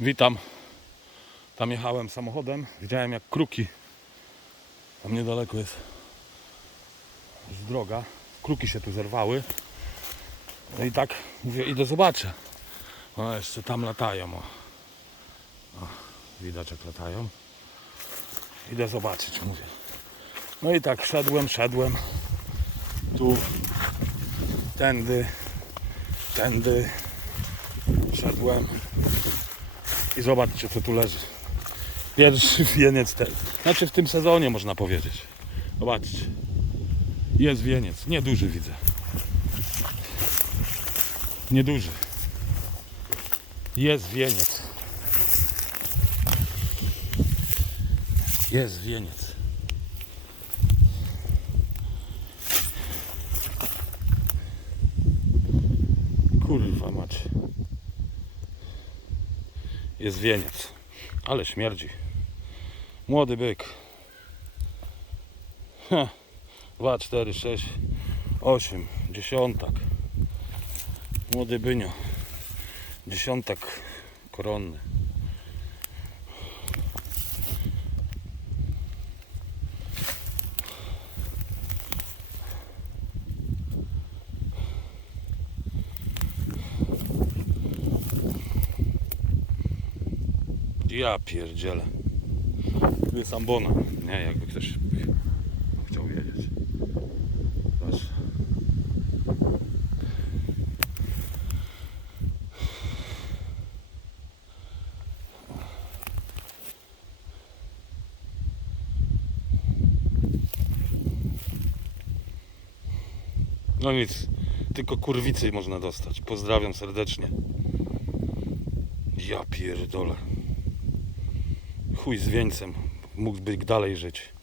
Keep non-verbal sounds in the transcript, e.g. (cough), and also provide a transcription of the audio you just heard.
Witam. Tam jechałem samochodem. Widziałem jak kruki. Tam niedaleko jest już droga. Kruki się tu zerwały. No i tak mówię, idę zobaczę. No jeszcze tam latają. O. O, widać jak latają. Idę zobaczyć, mówię. No i tak szedłem, szedłem. Tu, tędy, tędy. Szedłem. I zobaczcie co tu leży. Pierwszy (laughs) wieniec ten. Znaczy w tym sezonie można powiedzieć. Zobaczcie. Jest wieniec. Nieduży widzę. Nieduży. Jest wieniec. Jest wieniec. Kurwa mać. Jest wieniec. Ale śmierdzi. Młody byk. Ha. 2, 4, 6, 8, dziesiątak. Młody bynio. Dziesiątak koronny. Ja pierdzielę. Tu jest ambona. Nie, jakby ktoś chciał wiedzieć. Patrz. No nic, tylko kurwicy można dostać. Pozdrawiam serdecznie. Ja pierdolę. Chuj z wieńcem. Mógłby dalej żyć.